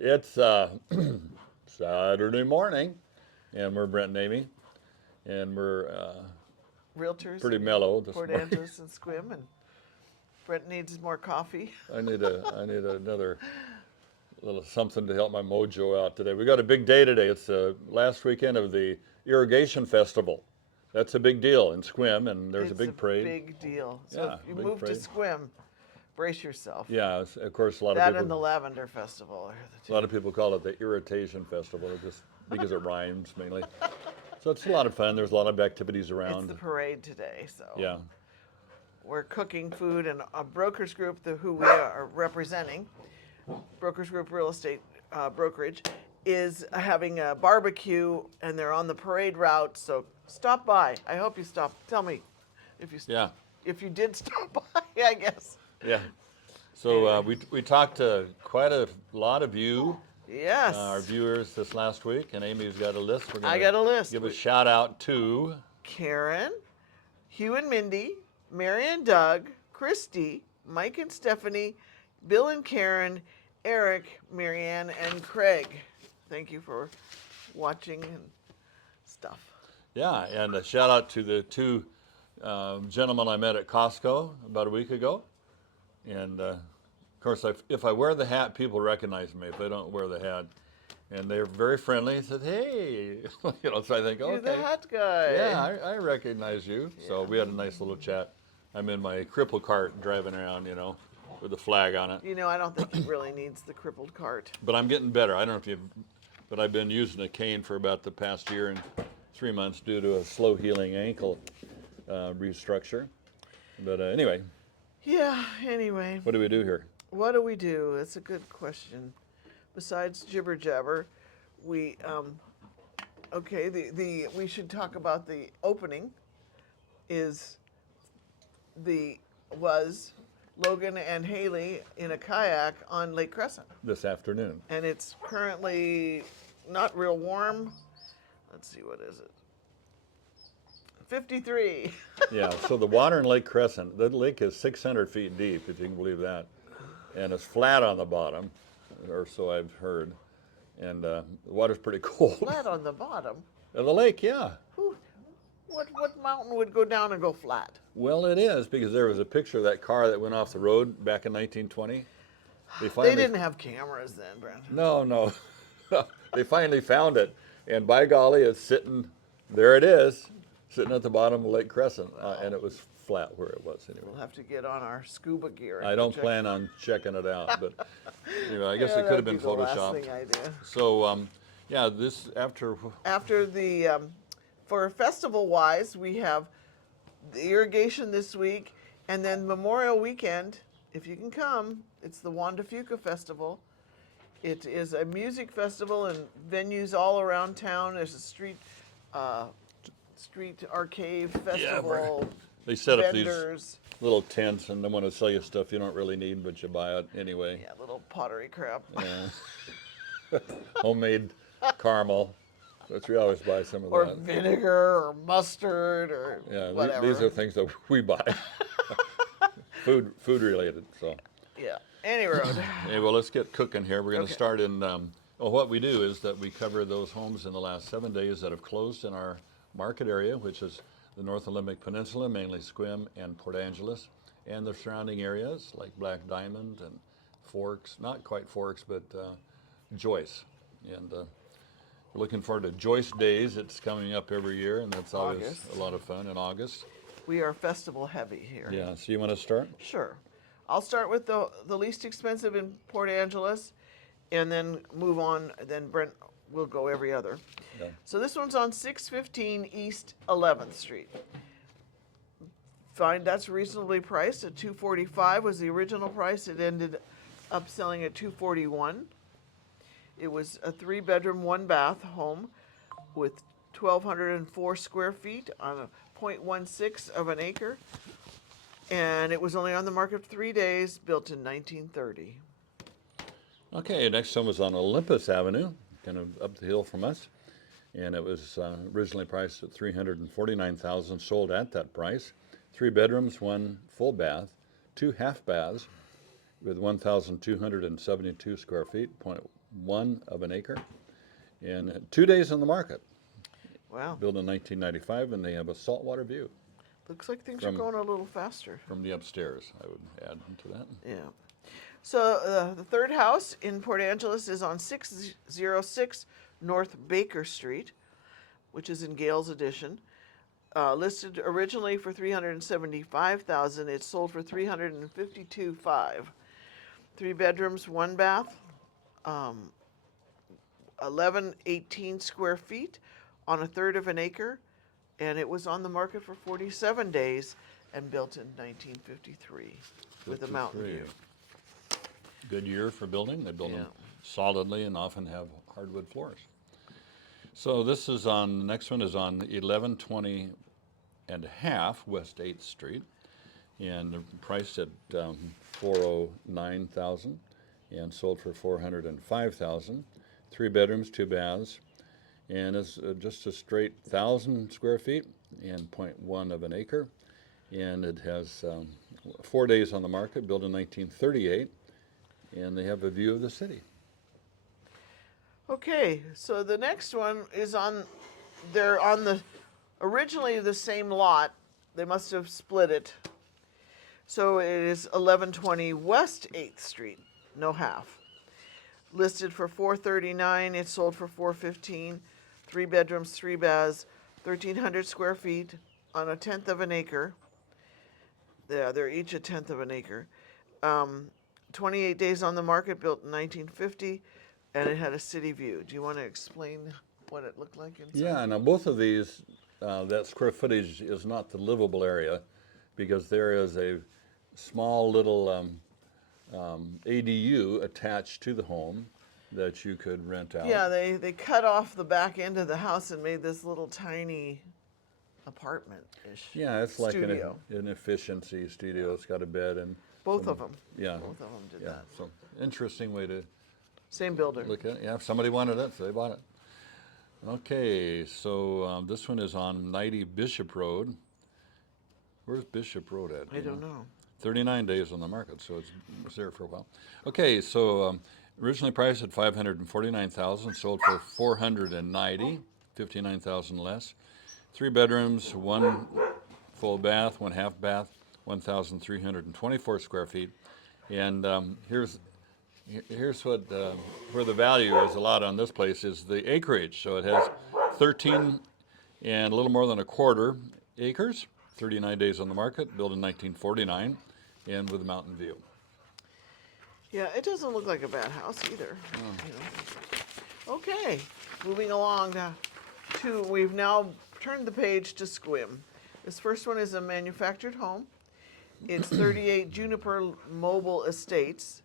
It's Saturday morning, and we're Brent and Amy, and we're Realtors pretty in mellow this Port morning. Angeles and Sequim, and Brent needs more coffee. I need another little something to help my mojo out today. We got a big day today. It's the last weekend of the irrigation festival. That's a big deal in Sequim, and there's a It's a big parade. big deal. So Yeah, if you big move to parade. Sequim, brace yourself. Yeah, of course, a lot of That and the people Lavender Festival are the a lot two. of people call it the irritation festival, just because it rhymes mainly. So it's a lot of fun. There's a lot of activities It's the around. parade today, so Yeah. we're cooking food, and a brokers group, who we are representing, Brokers Group Real Estate Brokerage, is having a barbecue, and they're on the parade route. So stop by. I hope you stop. Tell me if you Yeah. if you did stop by. I guess. Yeah. So we talked to quite a lot of you, Yes. our viewers, this last week, and Amy's got a list. We're I going got a to list. give a shout out to. Karen, Hugh and Mindy, Mary and Doug, Christy, Mike and Stephanie, Bill and Karen, Eric, Marianne, and Craig. Thank you for watching and stuff. Yeah, and a shout out to the two gentlemen I met at Costco about a week ago. And of course, if I wear the hat, people recognize me. If they don't wear the hat, and they're very friendly. He said, "Hey," So I think, You're the okay, hot guy. yeah, I recognize you. So we had a nice little chat. I'm in my cripple cart driving around, with the flag on it. You know, I don't think he really needs the crippled cart. But I'm getting better. I don't know if you've, but I've been using a cane for about the past year and 3 months due to a slow healing ankle restructure. But anyway, Yeah, anyway. what do we do here? What do we do? That's a good question. Besides jibber jabber, we okay, we should talk about the opening is was Logan and Hayley in a kayak on Lake Crescent. This afternoon. And it's currently not real warm. Let's see, what is it? 53. Yeah, so the water in Lake Crescent, the lake is 600 feet deep, if you can believe that. And it's flat on the bottom, or so I've heard. And the water's pretty cold. Flat on the bottom. The lake, yeah. What mountain would go down and go flat? Well, it is, because there was a picture of that car that went off the road back in 1920. They didn't have cameras then, Brent. No. They finally found it. And by golly, it's sitting, there it is, sitting at the bottom of Lake Crescent. And it was flat where it was anyway. We'll have to get on our scuba gear. I don't plan on checking it out, but I guess it could have been The last photoshopped. thing I do. So, yeah, this after. After the, for festival wise, we have the irrigation this week, and then Memorial Weekend, if you can come, it's the Wanda Fuca Festival. It is a music festival and venues all around town. There's a street arcade festival. They set up vendors. these little tents, and they want to sell you stuff you don't really need, but you buy it anyway. Yeah, little pottery crap. Yeah. Homemade caramel. Which we always buy some of Or that. vinegar or mustard or Yeah, whatever. these are things that we buy. food related. So Yeah. Any road. anyway, well, let's get cooking here. We're going to Okay. start in. Well, what we do is that we cover those homes in the last 7 days that have closed in our market area, which is the North Olympic Peninsula, mainly Sequim and Port Angeles, and the surrounding areas like Black Diamond and Forks. Not quite Forks, but Joyce. And we're looking forward to Joyce Days. It's coming up every year, and that's always August. a lot of fun in August. We are festival heavy here. Yeah, so you want to start? Sure. I'll start with the least expensive in Port Angeles and then move on. Then Brent will go every other. Yeah. So this one's on 615 East 11th Street. Fine, that's reasonably priced at $245 was the original price. It ended up selling at $241. It was a 3-bedroom, 1-bath home with 1,204 square feet on a 0.16 of an acre. And it was only on the market for 3 days, built in 1930. Okay, next one was on Olympus Avenue, kind of up the hill from us. And it was originally priced at $349,000, sold at that price. 3 bedrooms, 1 full bath, 2 half baths with 1,272 square feet, 1 of an acre, and 2 days on the market. Wow. Built in 1995, and they have a saltwater view Looks like things are going a little faster. from the upstairs, I would add to that. Yeah. So the third house in Port Angeles is on 606 North Baker Street, which is in Gales Addition. Listed originally for $375,000. It sold for $352,500. 3 bedrooms, 1 bath, 1118 square feet on 1/3 of an acre, and it was on the market for 47 days and built in 1953 with a mountain 53. view. Good year for building. They build them solidly and often have hardwood floors. So this is on, the next one is on 1120 and a half West 8th Street, and priced at $409,000 and sold for $405,000. 3 bedrooms, 2 baths, and it's just a straight 1,000 square feet and 0.1 of an acre, and it has 4 days on the market, built in 1938, and they have a view of the city. Okay, so the next one is they're on originally the same lot. They must have split it. So it is 1120 West 8th Street, no half. Listed for $439,000, it sold for $415,000. 3 bedrooms, 3 baths, 1,300 square feet on 1/10 of an acre. Yeah, they're each 1/10 of an acre. 28 days on the market, built in 1950, and it had a city view. Do you want to explain what it looked like inside? Yeah, now both of these, that square footage is not the livable area, because there is a small little ADU attached to the home that you could rent out. Yeah, they cut off the back end of the house and made this little tiny apartment-ish. Yeah, it's like studio. an efficiency studio. It's got a bed and Both of them. yeah, Both of them did yeah. that. So interesting way to Same builder. look at it. Yeah, if somebody wanted it, so they bought it. Okay, so this one is on 90 Bishop Road. Where's Bishop Road at? I don't know. 39 days on the market, so it was there for a while. Okay, so originally priced at $549,000, sold for $490,000, $59,000 less. 3 bedrooms, 1 full bath, 1 half bath, 1,324 square feet. And here's what where the value is a lot on this place is the acreage. So it has 13 and a little more than a quarter acres, 39 days on the market, built in 1949, and with a mountain view. Yeah, it doesn't look like a bad house either. You know. Okay, moving along we've now turned the page to Sequim. This first one is a manufactured home. It's 38 Juniper Mobile Estates.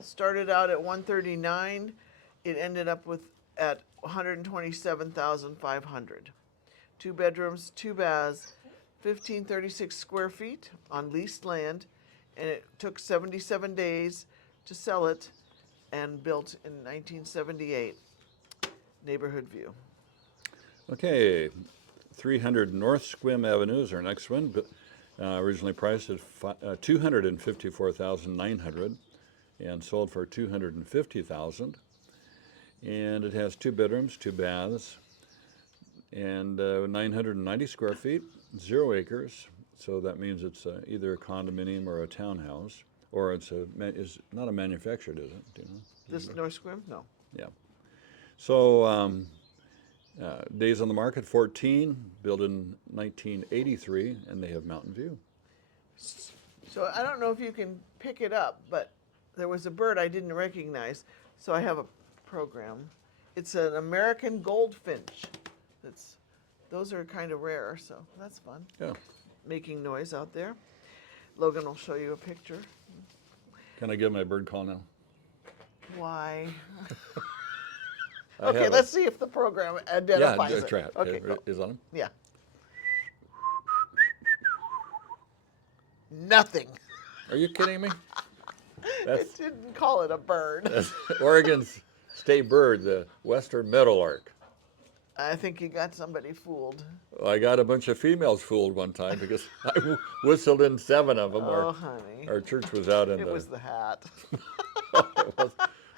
Started out at $139,000. It ended up at $127,500. 2 bedrooms, 2 baths, 1,536 square feet on leased land, and it took 77 days to sell it, and built in 1978. Neighborhood view. Okay, 300 North Sequim Avenue is our next one. Originally priced at $254,900 and sold for $250,000. And it has 2 bedrooms, 2 baths, and 990 square feet, 0 acres. So that means it's either a condominium or a townhouse, or it's not a manufactured, is it? Do you know? This North Sequim? No. Yeah. So days on the market, 14, built in 1983, and they have mountain view. So I don't know if you can pick it up, but there was a bird I didn't recognize, so I have a program. It's an American goldfinch. Those are kind of rare, so that's fun. Yeah. Making noise out there. Logan will show you a picture. Can I give my bird call now? Why? I Okay, have let's see if the program identifies it. try it. Okay, It go. is on. Yeah. Nothing. Are you kidding me? That's It didn't call it a bird. Oregon's state bird, the western meadowlark. I think you got somebody fooled. I got a bunch of females fooled one time because I whistled in 7 of them. Oh, honey. Our church was out in It was the hat. I was like,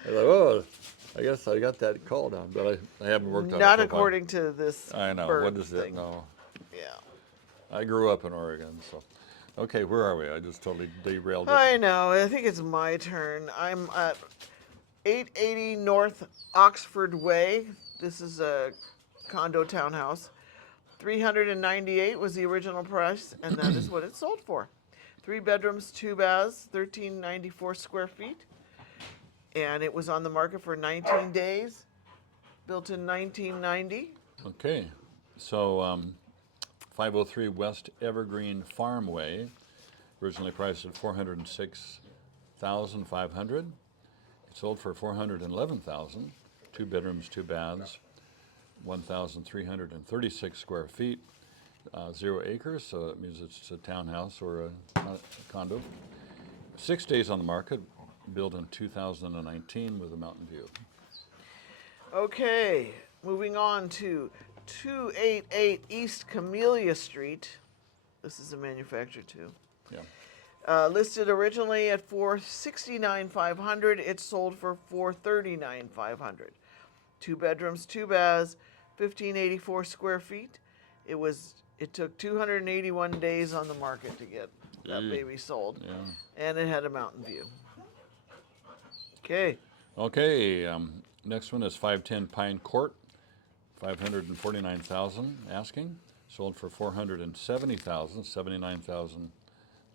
oh, I guess I got that call down, but I haven't worked on it. Not so far. according to this I know. bird What is thing. it? No. Yeah. I grew up in Oregon, so. Okay, where are we? I just totally derailed it. I know. I think it's my turn. I'm at 880 North Oxford Way. This is a condo townhouse. 398 was the original price, and that is what it sold for. 3 bedrooms, 2 baths, 1394 square feet. And it was on the market for 19 days, built in 1990. Okay, so 503 West Evergreen Farmway, originally priced at 406,500. It sold for 411,000. 2 bedrooms, 2 baths, 1,336 square feet, 0 acres, so that means it's a townhouse or a condo. 6 days on the market, built in 2019 with a mountain view. Okay, moving on to 288 East Camellia Street. This is a manufacturer too. Yeah. Listed originally at $469,500. It sold for $439,500. 2 bedrooms, 2 baths, 1,584 square feet. It took 281 days on the market to get that baby sold, Yeah. and it had a mountain view. Okay. Okay, next one is 510 Pine Court, 549,000 asking, sold for 470,000, 79,000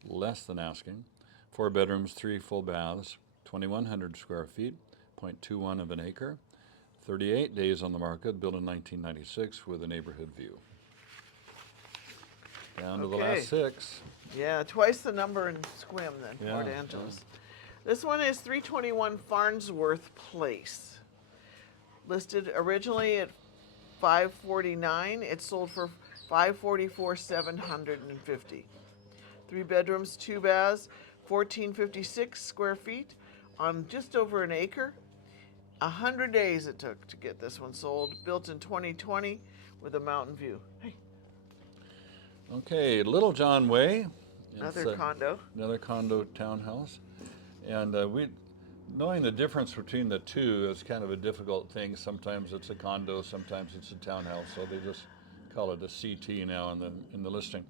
less than asking. 4 bedrooms, 3 full baths, 2,100 square feet, 0.21 of an acre. 38 days on the market, built in 1996 with a neighborhood view. Down to the Okay. last 6. Yeah, twice the number in Sequim than Yeah, Port Angeles. This one is 321 Farnsworth Place. Listed originally at $549. It sold for $544,750. 3 bedrooms, 2 baths, 1,456 square feet on just over an acre. 100 days it took to get this one sold. Built in 2020 with a mountain view. Hey, Okay, Little John Way. another condo. Another condo townhouse. And knowing the difference between the two is kind of a difficult thing. Sometimes it's a condo, sometimes it's a townhouse. So they just call it a CT now in the listing.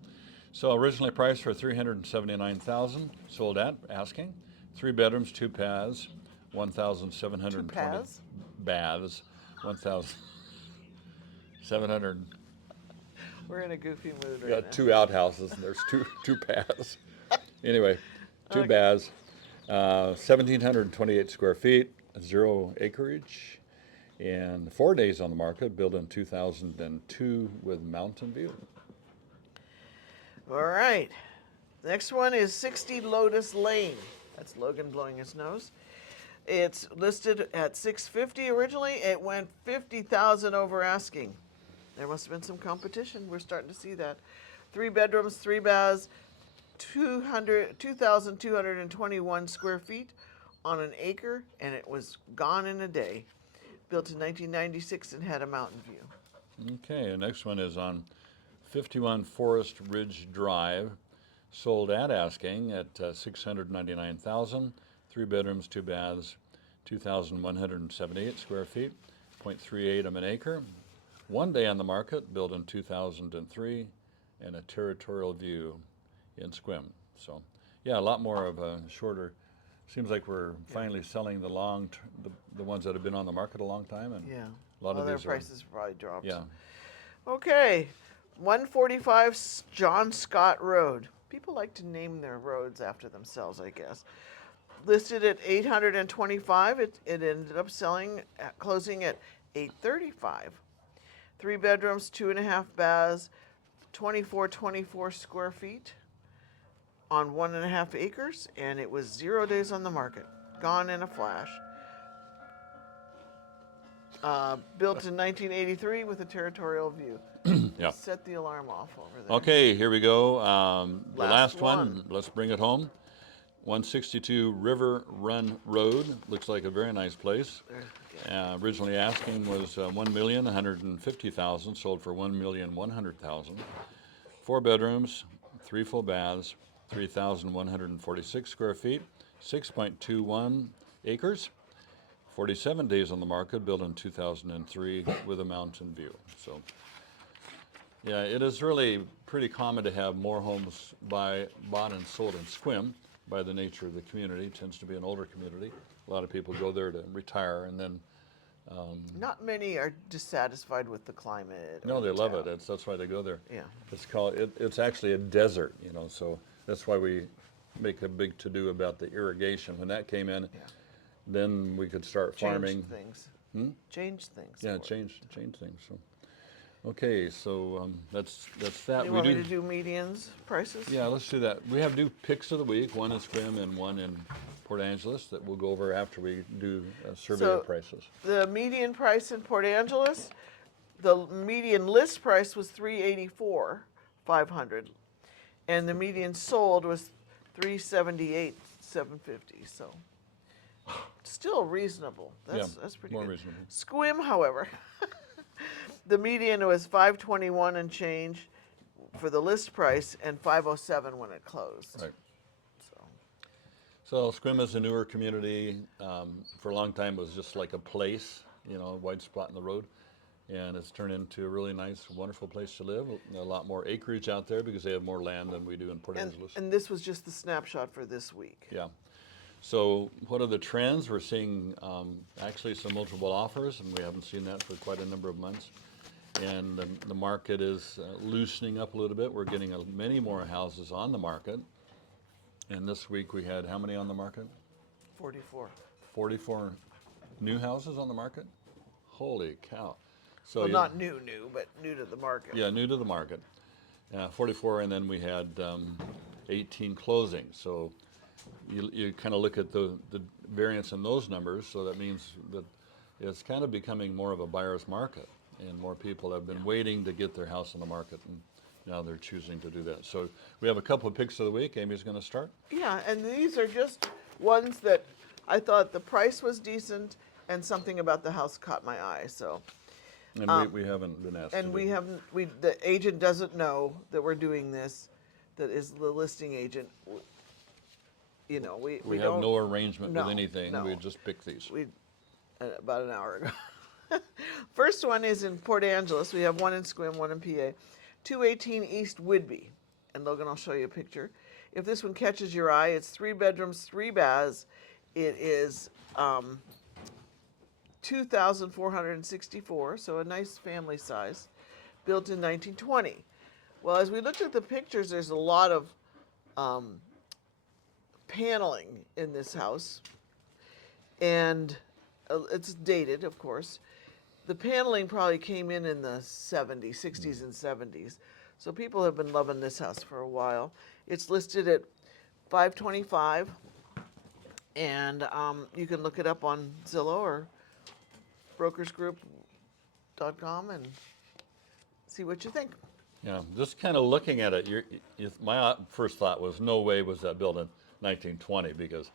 So originally priced for $379,000, sold at asking. 3 bedrooms, 2 baths, 1,720 Two paths? baths, 1,700. We're in a goofy mood right Got now. 2 outhouses and there's two paths. Anyway, 2 Okay. baths, 1,728 square feet, 0 acreage, and 4 days on the market, built in 2002 with mountain view. All right. Next one is 60 Lotus Lane. That's Logan blowing his nose. It's listed at $650 originally. It went $50,000 over asking. There must have been some competition. We're starting to see that. 3 bedrooms, 3 baths, 2,221 square feet on an acre, and it was gone in a day. Built in 1996 and had a mountain view. Okay, the next one is on 51 Forest Ridge Drive, sold at asking at $699,000. 3 bedrooms, 2 baths, 2,178 square feet, 0.38 of an acre. 1 day on the market, built in 2003, and a territorial view in Sequim. So, yeah, a lot more of a shorter. Seems like we're finally selling the ones that have been on the market a long time, and Yeah. a lot of their these prices probably dropped. Yeah. Okay. 145 John Scott Road. People like to name their roads after themselves, I guess. Listed at $825. It ended up closing at $835. 3 bedrooms, 2.5 baths, 2,424 square feet on 1.5 acres, and it was 0 days on the market. Gone in a flash. Built in 1983 with a territorial view. Yeah. Set the alarm off over there. Okay, here we go. The Last last one. one. Let's bring it home. 162 River Run Road. Looks like a very nice place. Originally asking was $1,150,000, sold for $1,100,000. 4 bedrooms, 3 full baths, 3,146 square feet, 6.21 acres. 47 days on the market, built in 2003 with a mountain view. So, yeah, it is really pretty common to have more homes bought and sold in Sequim by the nature of the community. It tends to be an older community. A lot of people go there to retire, and then Not many are dissatisfied with the climate. no, or they the love town. it. That's why they go there. Yeah. It's actually a desert, you know. So that's why we make a big to-do about the irrigation. When that came in, then we could start farming. Change things. Change things. Yeah, for it. change things. So, okay, so that's that. You want me to do medians prices? Yeah, let's do that. We have new picks of the week, one in Sequim and one in Port Angeles that we'll go over after we do a survey So- of prices. The median price in Port Angeles, the median list price was $384,500, and the median sold was $378,750. So still reasonable. That's pretty more good. reasonable. Sequim, however, the median was $521 and change for the list price, and $507 when it closed. Right. So So Sequim is a newer community. For a long time, it was just like a place, you know, a white spot in the road. And it's turned into a really nice, wonderful place to live. A lot more acreage out there because they have more land than we do in Port Angeles. and this was just the snapshot for this week. Yeah. So what are the trends? We're seeing actually some multiple offers, and we haven't seen that for quite a number of months. And the market is loosening up a little bit. We're getting many more houses on the market. And this week we had how many on the market? 44. 44 new houses on the market? Holy cow. So Well, you- not new, but new to the market. Yeah, new to the market. 44, and then we had 18 closings. So you kind of look at the variance in those numbers, so that means that it's kind of becoming more of a buyer's market, and more people have been waiting to get their house on the market, and now they're choosing to do that. So we have a couple of picks of the week. Amy's going to start. Yeah, and these are just ones that I thought the price was decent and something about the house caught my eye. So, And we haven't been asked to and do. we haven't, the agent doesn't know that we're doing this, that is the listing agent. You know, we We have don't, no arrangement with no, anything. We no. just pick these. we, about an hour ago. First one is in Port Angeles. We have one in Sequim, one in PA. 218 East Whidbey. And Logan, I'll show you a picture. If this one catches your eye, it's 3 bedrooms, 3 baths. It is 2,464, so a nice family size, built in 1920. Well, as we looked at the pictures, there's a lot of paneling in this house, and it's dated, of course. The paneling probably came in the 70s, 60s, and 70s. So people have been loving this house for a while. It's listed at $525, and you can look it up on Zillow or BrokersGroup.com and see what you think. Yeah, just kind of looking at it, my first thought was, no way was that built in 1920, because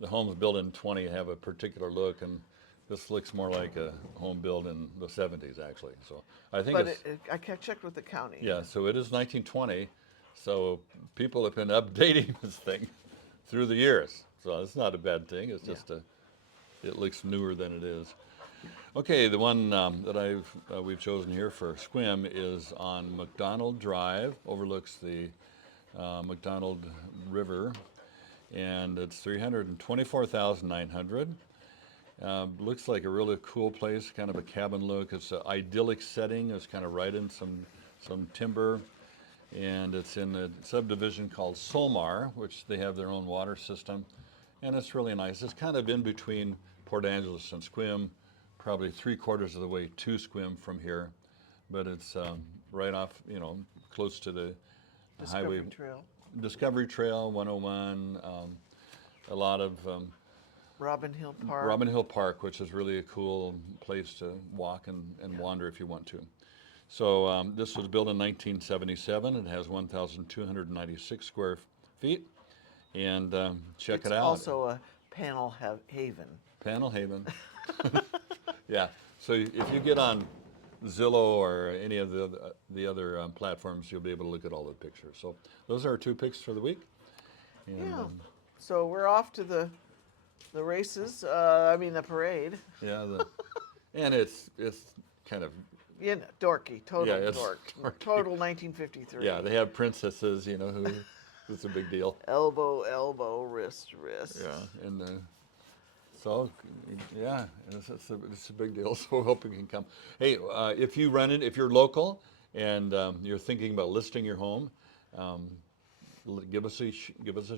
the homes built in 20 have a particular look, and this looks more like a home built in the 70s, actually. So I think But it's, I checked with the county. yeah, so it is 1920. So people have been updating this thing through the years. So it's not a bad thing. It's just it looks newer than it is. Okay, the one that we've chosen here for Sequim is on McDonald Drive, overlooks the McDonald River, and it's $324,900. Looks like a really cool place, kind of a cabin look. It's an idyllic setting. It's kind of right in some timber, and it's in a subdivision called Solmar, which they have their own water system, and it's really nice. It's kind of in between Port Angeles and Sequim, probably 3/4 of the way to Sequim from here, but it's right off, close to the Discovery highway. Trail. Discovery Trail 101, a lot of Robin Hill Park. Robin Hill Park, which is really a cool place to walk and wander if you want to. So this was built in 1977. It has 1,296 square feet, and check It's it out. also a panel haven. Panel Haven. Yeah. So if you get on Zillow or any of the other platforms, you'll be able to look at all the pictures. So those are our 2 picks for the week. And, Yeah. So we're off to the The races, the parade. Yeah, and it's kind of, Dorky, total Yeah, it's dork. dorky. Total 1953. yeah, they have princesses, who it's a big deal. Elbow, wrist. Yeah, and so yeah, it's a big deal. So we hope you can come. Hey, if you're local and you're thinking about listing your home, um, give us a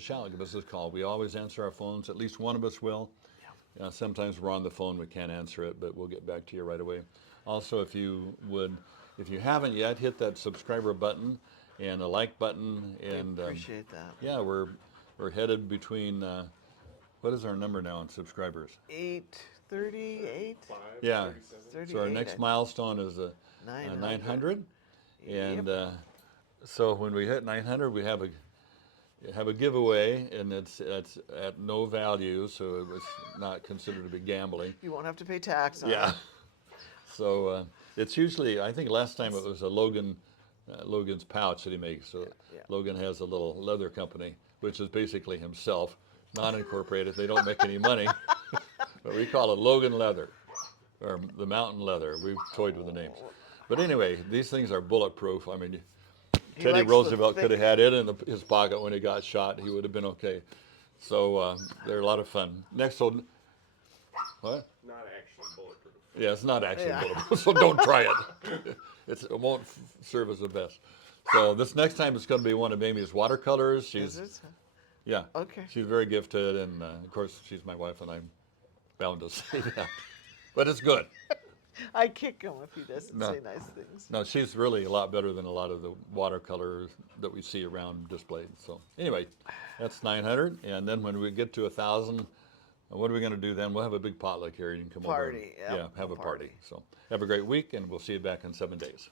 shout, give us a call. We always answer our phones. At least one of us will. Sometimes we're on the phone, we can't answer it, but we'll get back to you right away. Also, if you haven't yet, hit that subscriber button and a like button. And Appreciate that. yeah, we're headed between. What is our number now on subscribers? 838. Yeah. 38, So our next milestone is 900, and so when we hit 900, we have a giveaway, and it's at no value, so it was not considered to be gambling. You won't have to pay tax on Yeah. it. So it's usually, I think last time it was a Logan's pouch that he makes. So Yeah. Logan has a little leather company, which is basically himself, non-incorporated. They don't make any money, but we call it Logan Leather, or the Mountain Leather. We've toyed with the names. But anyway, these things are bulletproof. I mean, Teddy likes the Roosevelt thick- could have had it in his pocket when he got shot. He would have been okay. So they're a lot of fun. Next one, what? Not actually bulletproof. Yeah, it's not actually Yeah. bulletproof, so don't try it. It won't serve as the best. So this next time it's going to be one of Amy's watercolors. Is it? Yeah. Okay. She's very gifted, and of course she's my wife, and I'm bound to say that. But it's good. I kick him if he doesn't No. say nice things. No, she's really a lot better than a lot of the watercolors that we see around displayed. So anyway, that's 900, and then when we get to 1,000, what are we going to do then? We'll have a big potluck here. You can come over. Party, And, yep, have a party. party. So have a great week, and we'll see you back in 7 days.